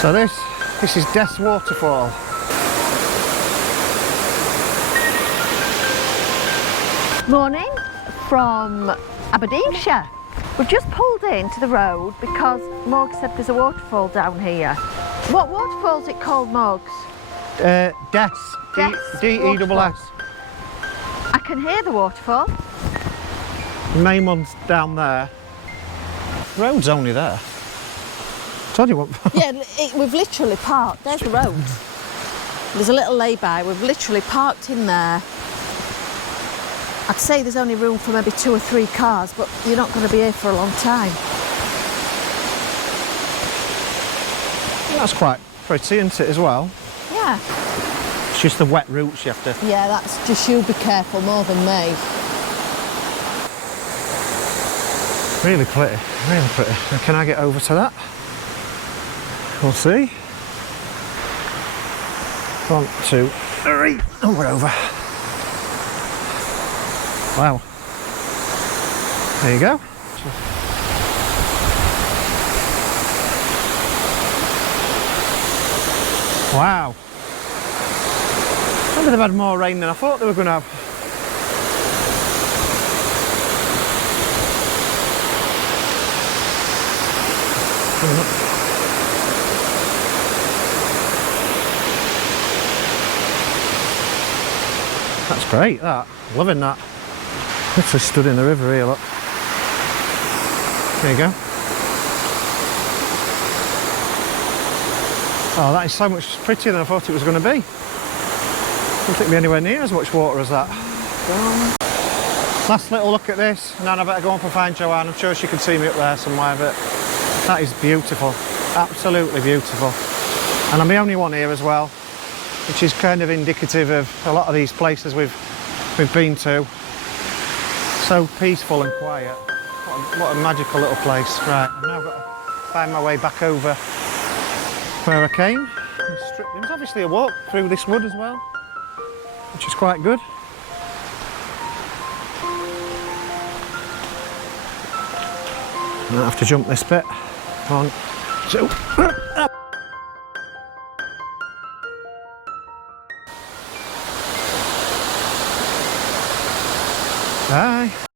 So this is Death's Waterfall. Morning from Aberdeenshire. We've just pulled into the road because Morg said there's a waterfall down here. What waterfall is it called, Morgs? Death's. Death's D-E-S-S. I can hear the waterfall. The main one's down there. The road's only there. Told you what. Yeah, we've literally parked. There's the road. There's a little lay-by. We've literally parked in there. I'd say there's only room for maybe 2 or 3 cars, but you're not going to be here for a long time. That's quite pretty, isn't it, as well? Yeah. It's just the wet roots you have to... Yeah, that's just you be careful more than me. Really pretty, really pretty. Now, can I get over to that? We'll see. 1, 2, 3. Oh, we're over. Wow. There you go. Wow. Maybe they've had more rain than I thought they were going to have. That's great, that. Loving that. Literally stood in the river here, look. There you go. Oh, that is so much prettier than I thought it was going to be. I don't think it'll be anywhere near as much water as that. Last little look at this, and then I better go on and find Joanne. I'm sure she can see me up there somewhere, but that is beautiful. Absolutely beautiful. And I'm the only one here as well, which is kind of indicative of a lot of these places we've been to. So peaceful and quiet. What a magical little place. Right, I've now got to find my way back over where I came. There's obviously a walk through this wood as well, which is quite good. I have to jump this bit. 1, 2, up.